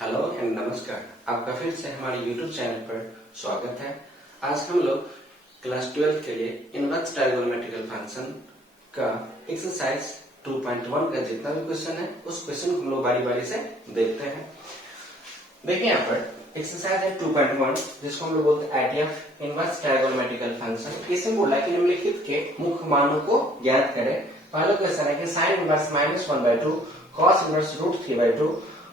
Hello and नमस्कार। आपका फिर से हमारे YouTube चैनल पर स्वागत है। आज हम लोग क्लास 12 के लिए इनवर्स ट्रायगोनोमेट्रिकल फंक्शन का एक्सरसाइज 2.1 का जितना भी क्वेश्चन है उस क्वेश्चन को हम लोग बारी बारी से देखते हैं। देखिए यहाँ पर एक्सरसाइज है 2.1 जिसको हम लोग बोलते हैं आईटीएफ इनवर्स ट्रायगोनोमेट्रिकल फंक्शन। इसमें बोला है कि निम्नलिखित के मुख्य मानों को ज्ञात करें। पहला क्वेश्चन है कि sine inverse -1/2 cos inverse √3/2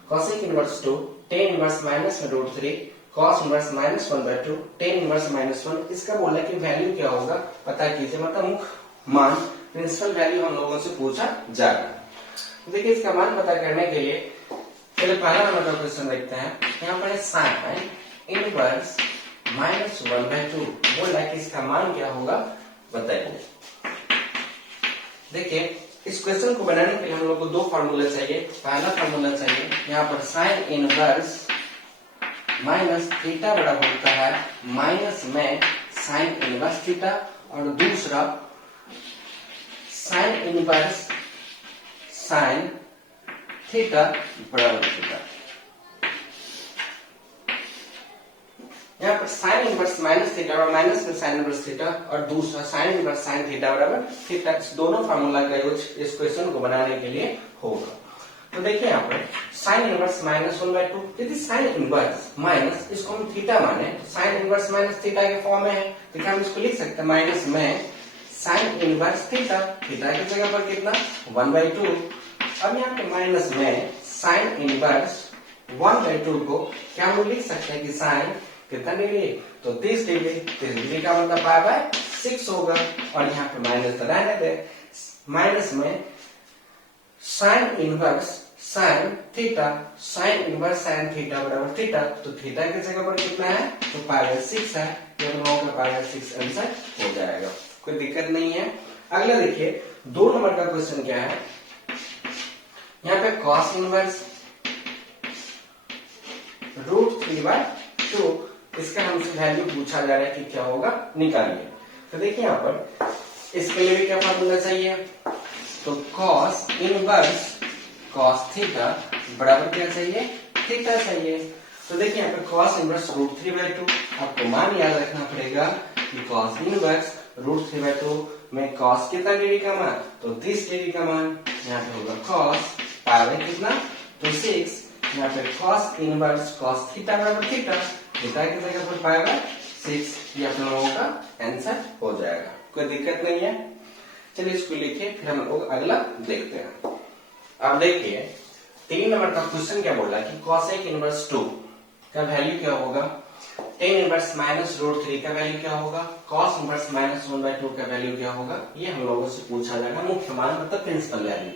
cosec inverse 2 tan inverse -√3 cos inverse -1/2 tan inverse -1। इसका बोला कि वैल्यू क्या होगा पता कीजिए, मतलब मुख्य मान प्रिंसिपल वैल्यू हम लोगों से पूछा जाएगा। देखिए इसका मान पता करने के लिए चलिए पहला नंबर का क्वेश्चन देखते हैं। यहाँ पर साइन इनवर्स -1/2 बोला कि इसका मान क्या होगा बताइए। देखिए इस क्वेश्चन को बनाने के लिए हम लोग को दो फार्मूला चाहिए। पहला फार्मूला चाहिए यहाँ पर साइन इनवर्स माइनस थीटा बराबर होता है माइनस में साइन इनवर्स थीटा, और दूसरा साइन इनवर्स साइन थीटा बराबर थीटा। यहाँ पर साइन इनवर्स माइनस थीटा और माइनस में साइन इनवर्स थीटा, और दूसरा साइन इनवर्स साइन थीटा बराबर थीटा। दोनों फार्मूला का यूज इस क्वेश्चन को बनाने के लिए होगा। तो देखिए यहाँ पर साइन इनवर्स -1/2, यदि साइन इनवर्स माइनस इसको हम थीटा माने तो साइन इनवर्स माइनस थीटा के फॉर्म में है, तो क्या हम इसको लिख सकते हैं माइनस में साइन इनवर्स थीटा, थीटा की जगह पर कितना 1/2। अब यहाँ पे माइनस में साइन इनवर्स 1/2 को क्या हम लिख सकते हैं कि साइन कितना डिग्री तो 30 डिग्री, 30 डिग्री का मतलब π/6 होगा, और यहाँ पे माइनस तो रहने दे। माइनस में sine inverse sine theta, sine inverse sine theta बराबर थीटा, तो थीटा की जगह पर कितना है तो π/6 है, ये दोनों का π/6 आंसर हो जाएगा, कोई दिक्कत नहीं है। अगला देखिए 2 नंबर का क्वेश्चन क्या है। यहाँ पे कॉस इनवर्स √3/2, इसका हमसे वैल्यू पूछा जा रहा है कि क्या होगा निकालिए। तो देखिए यहाँ पर इसके लिए भी क्या फार्मूला चाहिए, तो cos इनवर्स cos थीटा बराबर क्या चाहिए थीटा चाहिए। तो देखिए यहाँ पे cos इनवर्स √3/2, आपको मान याद रखना पड़ेगा कि cos इनवर्स √3/2 में cos कितना डिग्री का मान तो 30 डिग्री का मान, यहाँ पे होगा cos पावर कितना तो 6, यहाँ पे cos इनवर्स cos थीटा बराबर थीटा, थीटा की जगह पर π/6, ये आप लोगों का आंसर हो जाएगा, कोई दिक्कत नहीं है। चलिए इसको लिखिए फिर हम लोग अगला देखते हैं। अब देखिए 3 नंबर का क्वेश्चन क्या बोला कि cosec इनवर्स 2 का वैल्यू क्या होगा, tan इनवर्स -√3 का वैल्यू क्या होगा, cos इनवर्स -1/2 का वैल्यू क्या होगा, ये हम लोगों से पूछा जाएगा, मुख्य मान मतलब प्रिंसिपल वैल्यू।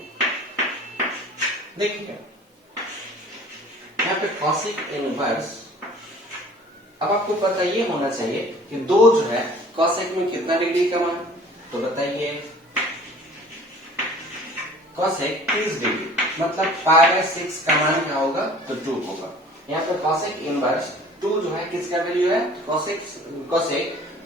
देखिए यहाँ पे cosec इनवर्स, अब आपको पता ये होना चाहिए कि 2 जो है cosec में कितना डिग्री का मान, तो बताइए cosec 30 डिग्री, मतलब π/6 का मान क्या होगा तो 2 होगा। यहाँ पर cosec इनवर्स 2 जो है किसका वैल्यू है cosec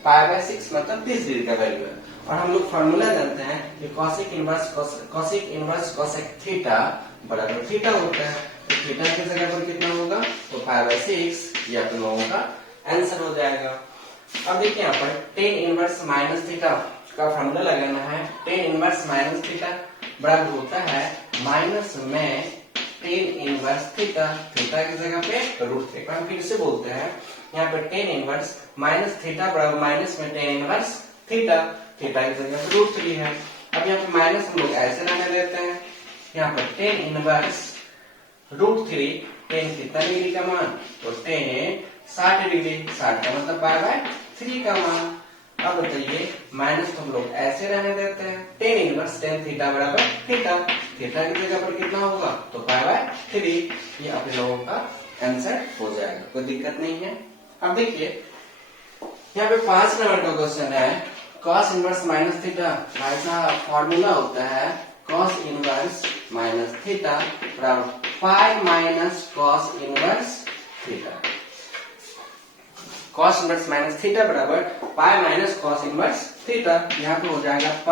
π/6 मतलब 30 डिग्री का वैल्यू है, और हम लोग फॉर्मूला जानते हैं कि cosec इनवर्स cosec थीटा बराबर थीटा होता है, तो थीटा की जगह पर कितना होगा तो π/6, ये आप लोगों का आंसर हो जाएगा। अब देखिए यहाँ पर tan इनवर्स माइनस थीटा का फॉर्मूला लगाना है। tan इनवर्स माइनस थीटा बराबर होता है माइनस में tan इनवर्स थीटा, थीटा की जगह पे √3। हम फिर से बोलते हैं यहाँ पे tan इनवर्स माइनस थीटा बराबर माइनस में tan इनवर्स थीटा, थीटा की जगह पे √3 है। अब यहाँ पे माइनस हम लोग ऐसे रहने देते हैं, यहाँ पर tan इनवर्स √3, tan कितना डिग्री का मान तो tan 60 डिग्री, 60 का मतलब π/3 का मान। अब बताइए माइनस तो हम लोग ऐसे रहने देते हैं, tan इनवर्स tan थीटा बराबर थीटा, थीटा की जगह पर कितना होगा तो π/3, ये आप लोगों का आंसर हो जाएगा, कोई दिक्कत नहीं है। अब देखिए यहाँ पे 5 नंबर का क्वेश्चन है cos इनवर्स माइनस थीटा, ऐसा फॉर्मूला होता है cos इनवर्स माइनस थीटा बराबर π - cos inverse theta. cos inverse minus theta बराबर π - cos इनवर्स थीटा, यहाँ पे हो जाएगा π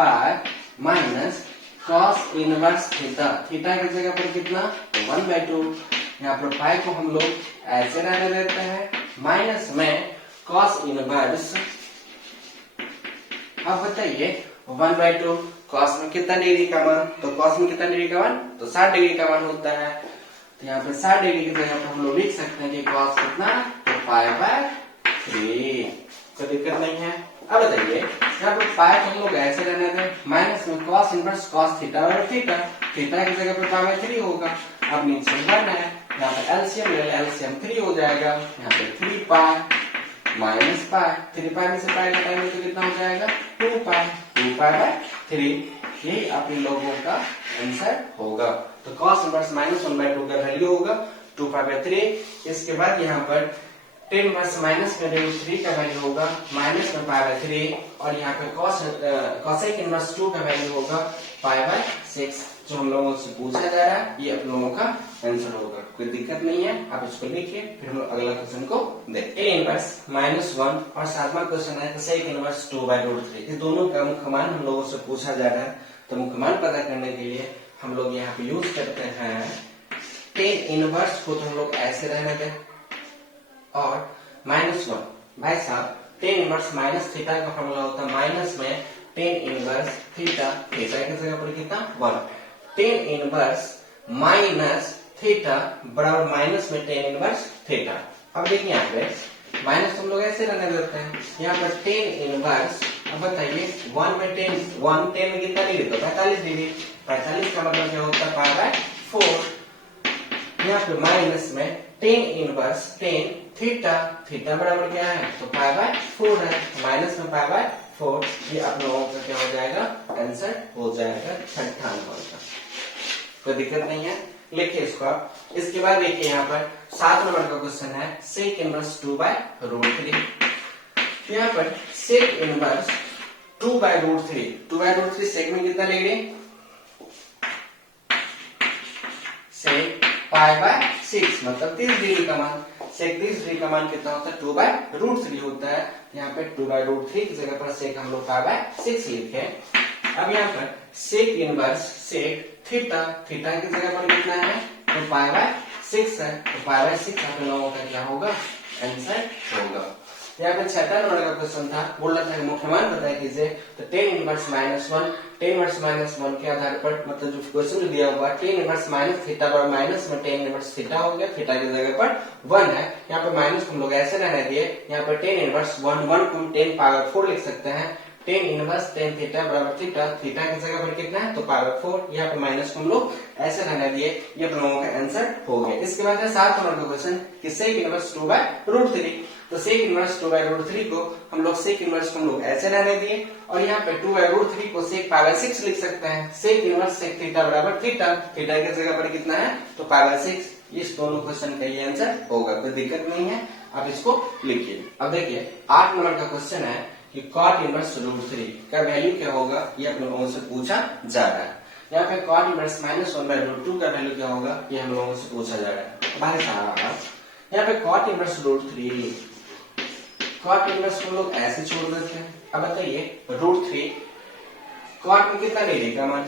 - cos इनवर्स थीटा, थीटा की जगह पर कितना 1/2, यहाँ पर पाई को हम लोग ऐसे रहने देते हैं, माइनस में कॉस इनवर्स। अब बताइए 1/2 कॉस में कितना डिग्री का मान, तो कॉस में कितना डिग्री का मान, तो 60 डिग्री का मान होता है। तो यहाँ पे 60 डिग्री की जगह पर हम लोग लिख सकते हैं कि कॉस कितना, तो π/3, कोई दिक्कत नहीं है। अब बताइए यहाँ पे पाई को हम लोग ऐसे रहने दें, माइनस में कॉस इनवर्स कॉस थीटा और थीटा, थीटा की जगह पर π/3 होगा। अब नीचे 1 है, यहाँ पे एलसीएम ले, एलसीएम 3 हो जाएगा, यहाँ पे 3 पाई माइनस पाई, 3 पाई में से पाई घटाएंगे तो कितना हो जाएगा, 2 पाई, 2 पाई/3। यही आप लोगों का आंसर होगा। तो cos इनवर्स माइनस 1/2 का वैल्यू होगा 2 पाई/3। इसके बाद यहाँ पर tan इनवर्स माइनस में √3 का वैल्यू होगा माइनस में π/3, और यहाँ पे cosec इनवर्स 2 का वैल्यू होगा π/6। जो हम लोगों से पूछा जा रहा है ये आप लोगों का आंसर होगा, कोई दिक्कत नहीं है। आप इसको लिखिए, फिर हम अगला क्वेश्चन को देखते हैं। tan इनवर्स -1 और 7वां क्वेश्चन है cosec इनवर्स 2/√3। ये दोनों का मुख्य मान हम लोगों से पूछा जा रहा है। तो मुख्य मान पता करने के लिए हम लोग यहाँ पे यूज करते हैं tan इनवर्स को, तो हम लोग ऐसे रहने दें, और -1 भाई साहब tan इनवर्स माइनस थीटा का फॉर्मूला होता है माइनस में tan इनवर्स थीटा, थीटा की जगह पर कितना 1, tan इनवर्स माइनस थीटा बराबर माइनस में tan इनवर्स थीटा। अब देखिए यहाँ पे माइनस हम लोग ऐसे रहने देते हैं, यहाँ पर tan इनवर्स, अब बताइए 1 में tan में कितना डिग्री, तो 45 डिग्री, 45 का मतलब क्या होता है π/4। यहाँ पे माइनस में tan inverse tan theta, theta बराबर क्या है, तो π/4 है, माइनस में π/4। ये आप लोगों का क्या हो जाएगा, आंसर हो जाएगा 58 नंबर का, कोई दिक्कत नहीं है, लिखिए इसको आप। इसके बाद देखिए यहाँ पर 7 नंबर का क्वेश्चन है sec इनवर्स 2/√3। यहाँ पर sec इनवर्स 2/√3 sec में कितना डिग्री, sec π/6 मतलब 30 डिग्री का मान, sec 30 डिग्री का मान कितना होता है, 2/√3 होता है। यहाँ पे 2/√3 की जगह पर sec हम लोग π/6 लिखे। अब यहाँ पर sec inverse sec theta, theta की जगह पर कितना है, तो π/6 है, तो π/6 आप लोगों का क्या होगा, आंसर होगा। यहाँ पे 6वां नंबर का क्वेश्चन था, बोल रहा था कि मुख्य मान बताया कीजिए। तो tan इनवर्स -1, tan इनवर्स -1 के आधार पर, मतलब जो क्वेश्चन दिया हुआ tan इनवर्स माइनस थीटा बराबर माइनस में tan इनवर्स थीटा हो गया, थीटा की जगह पर 1 है, यहाँ पे माइनस हम लोग ऐसे रहने दिए। यहाँ पर tan इनवर्स 1 को हम 10⁴ लिख सकते हैं, tan इनवर्स tan थीटा बराबर थीटा, थीटा की जगह पर कितना है, तो π/4। यहाँ पे माइनस को हम लोग ऐसे रहने दिए, ये आप लोगों का आंसर हो गया। इसके बाद है 7 नंबर का क्वेश्चन कि sec इनवर्स 2/√3। तो sec इनवर्स 2/√3 को हम लोग sec इनवर्स को हम लोग ऐसे रहने दिए, और यहाँ पे 2/√3 को sec π/6 लिख सकते हैं। sec इनवर्स sec थीटा बराबर थीटा, थीटा की जगह पर कितना है, तो π/6। इस दोनों क्वेश्चन का ये आंसर होगा, कोई दिक्कत नहीं है, आप इसको लिखिए। अब देखिए 8 नंबर का क्वेश्चन है कि cot इनवर्स √3 का वैल्यू क्या होगा, ये आप लोगों से पूछा जा रहा है। यहाँ पे cot इनवर्स -1/√2 का वैल्यू क्या होगा, ये हम लोगों से पूछा जा रहा है। भाई साहब यहाँ पे cot इनवर्स √3, cot इनवर्स को लोग ऐसे छोड़ देते हैं। अब बताइए √3 cot में कितना डिग्री का मान,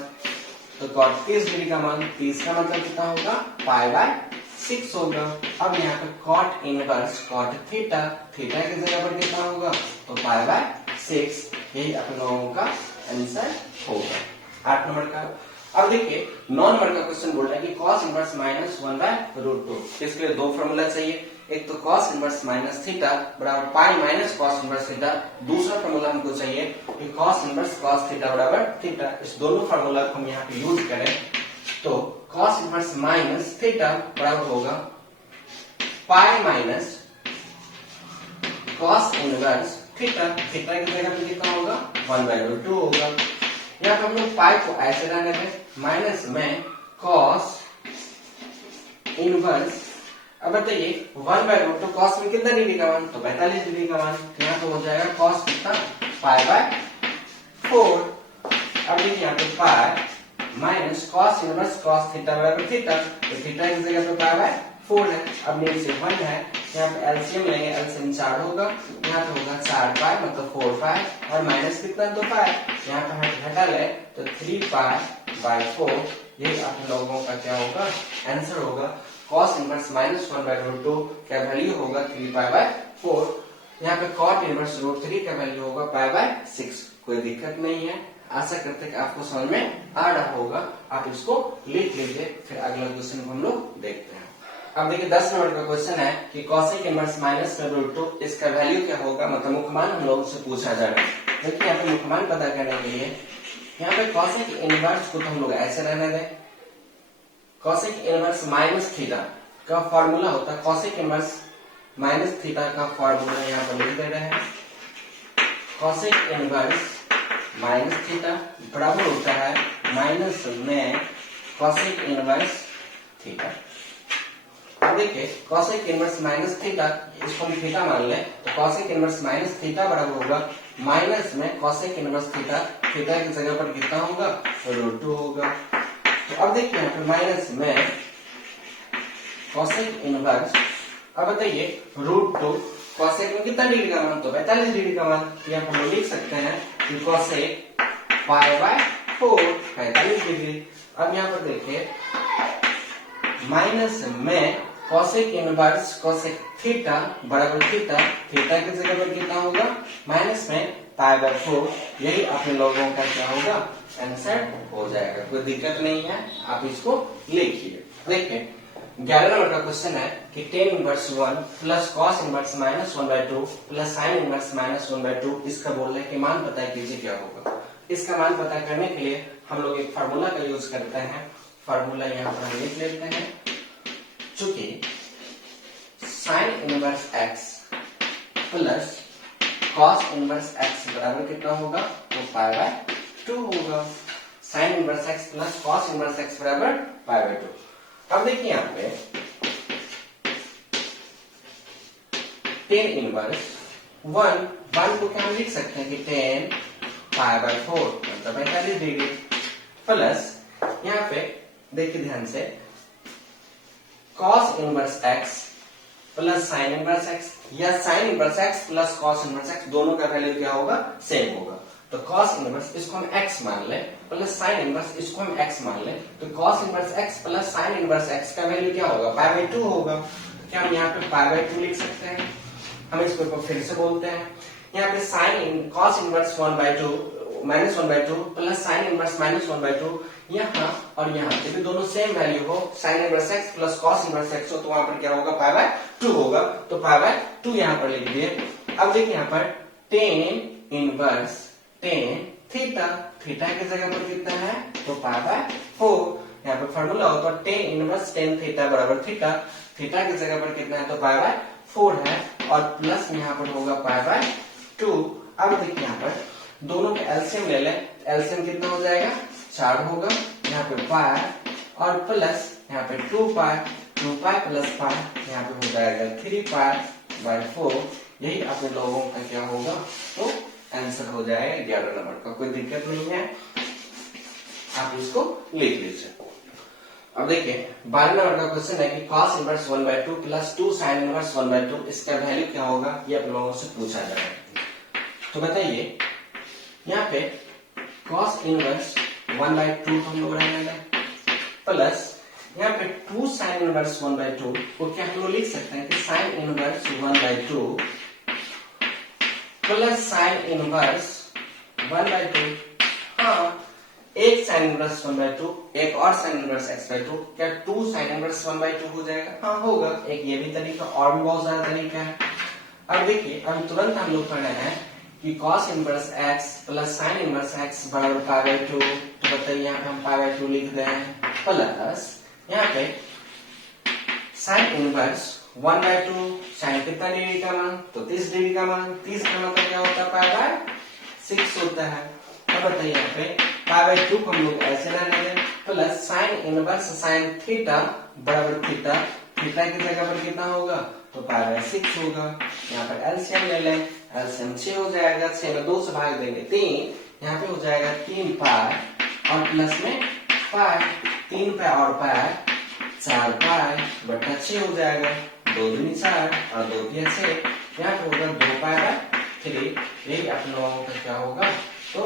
तो cot 30 डिग्री का मान, 30 का मतलब कितना होगा, π/6 होगा। अब यहाँ पे cot inverse cot theta, theta की जगह पर कितना होगा, तो π/6। यही आप लोगों का आंसर होगा 8 नंबर का। अब देखिए 9 नंबर का क्वेश्चन बोल रहा है कि cos इनवर्स -1/√2। इसके लिए दो फॉर्मूला चाहिए, एक तो cos इनवर्स माइनस थीटा बराबर pi minus cos inverse theta, दूसरा फॉर्मूला हमको चाहिए कि cos इनवर्स cos थीटा बराबर थीटा। इस दोनों फॉर्मूला को हम यहाँ पे यूज करें तो cos इनवर्स माइनस थीटा बराबर होगा pi minus cos inverse theta, theta की जगह पे कितना होगा, 1/√2 होगा। यहाँ पे हम लोग पाई को ऐसे रहने दें, माइनस में cos इनवर्स, अब बताइए 1/√2 cos में कितना डिग्री का मान, तो 45 डिग्री का मान, यहाँ पे हो जाएगा cos कितना, π/4। अब देखिए यहाँ पे pi minus cos inverse cos theta बराबर थीटा, तो थीटा की जगह पे π/4 है। अब नीचे 1 है, यहाँ पे एलसीएम लेंगे, एलसीएम 4 होगा, यहाँ पे होगा 4 पाई मतलब 4 पाई, और माइनस कितना, 2 पाई, यहाँ पे घटा ले तो 3 पाई/4। ये आप लोगों का क्या होगा, आंसर होगा। cos इनवर्स माइनस 1/√2 का वैल्यू होगा 3π/4। यहाँ पे cot इनवर्स √3 का वैल्यू होगा π/6। कोई दिक्कत नहीं है, आशा करते हैं कि आपको समझ में आ रहा होगा। आप इसको लिख लीजिए, फिर अगला क्वेश्चन को हम लोग देखते हैं। अब देखिए 10 नंबर का क्वेश्चन है कि cosec इनवर्स माइनस √2 इसका वैल्यू क्या होगा, मतलब मुख्यमान हम लोगों से पूछा जा रहा है। देखिए यहाँ पे मुख्यमान पता करने के लिए यहाँ पे cosec इनवर्स को तो हम लोग ऐसे रहने दें। cosec इनवर्स माइनस थीटा का फॉर्मूला होता है, cosec इनवर्स माइनस थीटा का फॉर्मूला यहाँ पर लिख दे रहे हैं। cosec इनवर्स माइनस थीटा बराबर होता है माइनस में cosec इनवर्स थीटा। अब देखिए cosec इनवर्स माइनस थीटा, इसको हम थीटा मान लें तो cosec इनवर्स माइनस थीटा बराबर होगा माइनस में cosec इनवर्स थीटा। थीटा की जगह पर कितना होगा, √2 होगा। तो अब देखिए यहाँ पे माइनस में cosec इनवर्स, अब बताइए √2 cosec में कितना डिग्री का मान, तो 45 डिग्री का मान। तो यहाँ पर हम लिख सकते हैं कि cosec π/4 45 डिग्री। अब यहाँ पर देखिए माइनस में cosec इनवर्स cosec थीटा बराबर थीटा, थीटा की जगह पर कितना होगा, माइनस में π/4। यही अपने लोगों का क्या होगा, आंसर हो जाएगा। कोई दिक्कत नहीं है, आप इसको लिखिए। देखिए 11 नंबर का क्वेश्चन है कि tan inverse 1 plus cos inverse minus 1/2 plus sin inverse minus 1/2 इसका बोल रहे हैं कि मान पता कीजिए क्या होगा। इसका मान पता करने के लिए हम लोग एक फार्मूला का यूज करते हैं। फार्मूला यहाँ पर हम लिख लेते हैं। चूंकि sin inverse x plus cos inverse x बराबर कितना होगा, तो π/2 होगा। sin inverse x plus cos inverse x बराबर π/2। अब देखिए यहाँ पे tan इनवर्स 1 को क्या हम लिख सकते हैं कि tan π/4 मतलब 45 डिग्री, प्लस यहाँ पे देखिए ध्यान से cos inverse x plus sin inverse x या sin inverse x plus cos inverse x, दोनों का वैल्यू क्या होगा, सेम होगा। तो cos इनवर्स इसको हम x मान लें प्लस sin इनवर्स इसको हम x मान लें, तो cos inverse x plus sin inverse x का वैल्यू क्या होगा, π/2 होगा। तो क्या हम यहाँ पे π/2 लिख सकते हैं। हम इसको फिर से बोलते हैं, यहाँ पे cos inverse 1/2 minus 1/2 plus sin inverse minus 1/2, यहाँ और यहाँ ये भी दोनों सेम वैल्यू हो, sin inverse x plus cos inverse x हो, तो वहां पर क्या होगा, π/2 होगा। तो π/2 यहाँ पर लिख दिए। अब देखिए यहाँ पर tan inverse tan theta, theta की जगह पर कितना है, तो π/4। यहाँ पे फॉर्मूला होगा tan इनवर्स tan थीटा बराबर थीटा, थीटा की जगह पर कितना है, तो π/4 है, और प्लस यहाँ पर होगा π/2। अब देखिए यहाँ पर दोनों का एलसीएम ले लें, एलसीएम कितना हो जाएगा, 4 होगा। यहाँ पे π और प्लस यहाँ पे 2π प्लस π, यहाँ पे हो जाएगा 3π/4। यही अपने लोगों का क्या होगा, तो आंसर हो जाएगा 11 नंबर का। कोई दिक्कत नहीं है, आप इसको लिख लीजिए। अब देखिए 12 नंबर का क्वेश्चन है कि cos inverse 1/2 plus 2 sin inverse 1/2 इसका वैल्यू क्या होगा, ये आप लोगों से पूछा जा रहा है। तो बताइए यहाँ पे cos इनवर्स 1/2 हम लोग रहने दें, प्लस यहाँ पे 2 sin इनवर्स 1/2 को क्या हम लोग लिख सकते हैं कि sin inverse 1/2 plus sin inverse 1/2। हाँ, एक sin इनवर्स 1/2 एक और sin इनवर्स x/2, क्या 2 sin इनवर्स 1/2 हो जाएगा, हाँ होगा। एक ये भी तरीका, और भी बहुत सारा तरीका है। अब देखिए अब तुरंत हम लोग पढ़ रहे हैं कि cos inverse x plus sin inverse x बराबर π/2। तो बताइए यहाँ पे हम π/2 लिख रहे हैं, प्लस यहाँ पे sin इनवर्स 1/2, sin कितना डिग्री का मान, तो 30 डिग्री का मान, 30 का मतलब क्या होता है, π/6 होता है। अब बताइए यहाँ पे π/2 को हम लोग ऐसे रहने दें, plus sin inverse sin theta बराबर थीटा, थीटा की जगह पर कितना होगा, तो π/6 होगा। यहाँ पर एलसीएम ले लें, एलसीएम 6 हो जाएगा, 6 में 2 से भाग देंगे 3, यहाँ पे हो जाएगा 3π और प्लस में π, 3π और π 4π/6 हो जाएगा, 2 दूनी 4 और 2 तिया 6, यहाँ पे होगा 2π/3। यही आप लोगों का क्या होगा, तो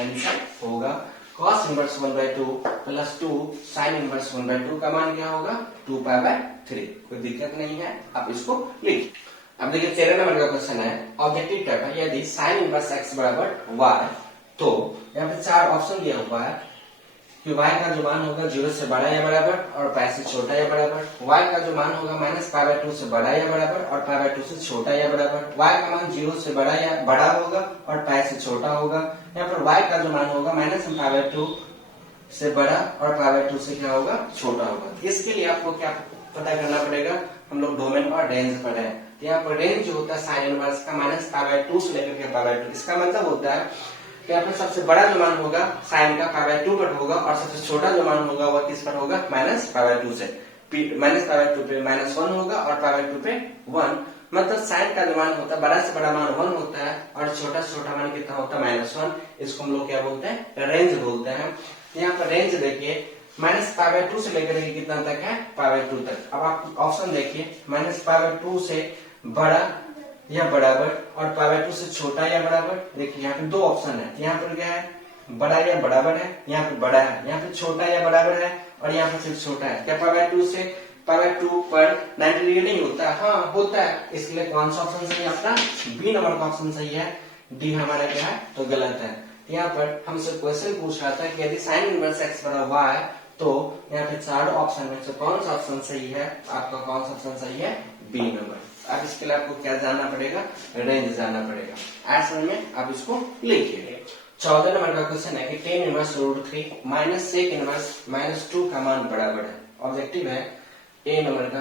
आंसर होगा। cos inverse 1/2 plus 2 sin inverse 1/2 का मान क्या होगा 2π/3। कोई दिक्कत नहीं है, आप इसको लिख। अब देखिए 13 नंबर का क्वेश्चन है, ऑब्जेक्टिव टाइप है। यदि sin इनवर्स x बराबर y, तो यहाँ पे 4 ऑप्शन दिया हुआ है कि y का जो मान होगा 0 से बड़ा या बराबर और π से छोटा या बराबर, y का जो मान होगा -π/2 से बड़ा या बराबर और π/2 से छोटा या बराबर, y का मान 0 से बड़ा या बड़ा होगा और π से छोटा होगा। यहाँ पर y का जो मान होगा -π/2 से बड़ा और π/2 से क्या होगा छोटा होगा। इसके लिए आपको क्या पता करना पड़ेगा, हम लोग डोमेन और रेंज पढ़े हैं। यहाँ पर रेंज जो होता है साइन इनवर्स का -π/2 से लेकर के π/2, इसका मतलब होता है कि यहाँ पर सबसे बड़ा जो मान होगा साइन का π/2 पर होगा और सबसे छोटा जो मान होगा वह किस पर होगा -π/2 से। -π/2 पे -1 होगा और π/2 पे 1, मतलब साइन का जो मान होता है बड़ा से बड़ा मान 1 होता है और छोटा से छोटा मान कितना होता है -1। इसको हम लोग क्या बोलते हैं, रेंज बोलते हैं। यहाँ पर रेंज देखिए -π/2 से लेकर के कितना तक है π/2 तक। अब आप ऑप्शन देखिए, -π/2 से बड़ा या बराबर और π/2 से छोटा या बराबर। देखिए यहाँ पे 2 ऑप्शन है, यहाँ पर क्या है बड़ा या बराबर है, यहाँ पे बड़ा है, यहाँ पे छोटा या बराबर है और यहाँ पे सिर्फ छोटा है। क्या π/2 से π/2 पर 90 डिग्री नहीं होता है? हाँ होता है। इसलिए कौन सा ऑप्शन सही है आपका, बी नंबर का ऑप्शन सही है, डी हमारा क्या है तो गलत है। यहाँ पर हमसे क्वेश्चन पूछ रहा था कि यदि साइन इनवर्स x बराबर y, तो यहाँ पे 4 ऑप्शन में से कौन सा ऑप्शन सही है, आपका कौन सा ऑप्शन सही है, बी नंबर। अब इसके लिए आपको क्या जानना पड़ेगा, रेंज जानना पड़ेगा। आज समझ में आप इसको लिखिए। 14 नंबर का क्वेश्चन है कि tan inverse √3 minus sec inverse -2 का मान बराबर है। ऑब्जेक्टिव है, ए नंबर का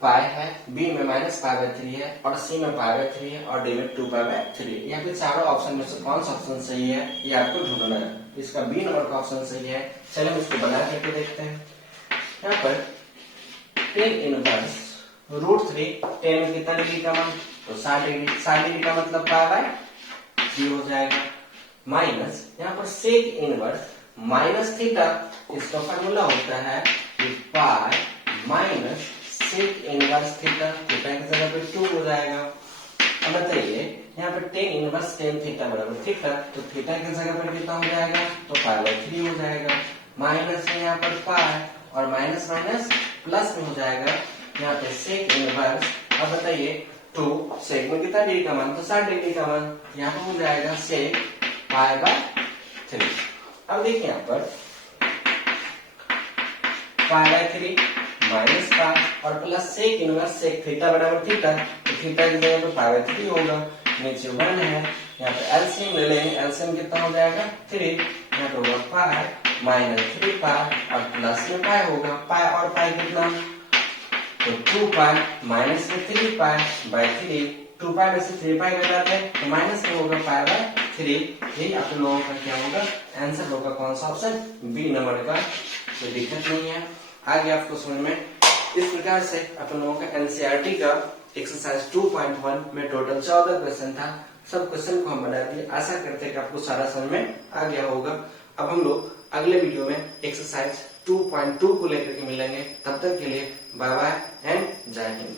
पाई है, बी में -π/3 है और सी में π/3 है और डी में 2π/3। यहाँ पे चारों ऑप्शन में से कौन सा ऑप्शन सही है ये आपको ढूंढना है। इसका बी नंबर का ऑप्शन सही है। चलिए हम इसको बना करके देखते हैं। यहाँ पर tan इनवर्स √3, tan में कितना डिग्री का मान तो 60 डिग्री, 60 डिग्री का मतलब π/3 हो जाएगा, माइनस यहाँ पर sec इनवर्स -θ, इसका फार्मूला होता है कि pi minus sec inverse theta, theta की जगह पे 2 हो जाएगा। अब बताइए यहाँ पर tan इनवर्स tan थीटा बराबर थीटा, तो थीटा की जगह पर कितना हो जाएगा तो π/3 हो जाएगा, माइनस में यहाँ पर पाई और माइनस माइनस प्लस में हो जाएगा यहाँ पे sec इनवर्स। अब बताइए 2 sec में कितना डिग्री का मान तो 60 डिग्री का मान, यहाँ पर हो जाएगा sec π/3। अब देखिए यहाँ पर π/3 माइनस का और plus sec inverse sec theta बराबर थीटा, तो थीटा की जगह पे π/3 होगा, नीचे 1 है, यहाँ पे एलसीएम ले लेंगे, एलसीएम कितना हो जाएगा 3, यहाँ पे होगा पाई माइनस 3π और प्लस में पाई होगा, पाई और पाई कितना तो 2π माइनस में 3π/3, 2π में से 3π हो जाते हैं तो माइनस में होगा π/3। यही आप लोगों का क्या होगा आंसर होगा कौन सा ऑप्शन, बी नंबर का। कोई दिक्कत नहीं है, आगे आपको समझ में। इस प्रकार से अपन लोगों का एनसीईआरटी का एक्सरसाइज 2.1 में टोटल 14 क्वेश्चन था। सब क्वेश्चन को हम बना दिए, आशा करते हैं कि आपको सारा समझ में आ गया होगा। अब हम लोग अगले वीडियो में एक्सरसाइज 2.2 को लेकर के मिलेंगे। तब तक के लिए बाय बाय एंड जय हिंद।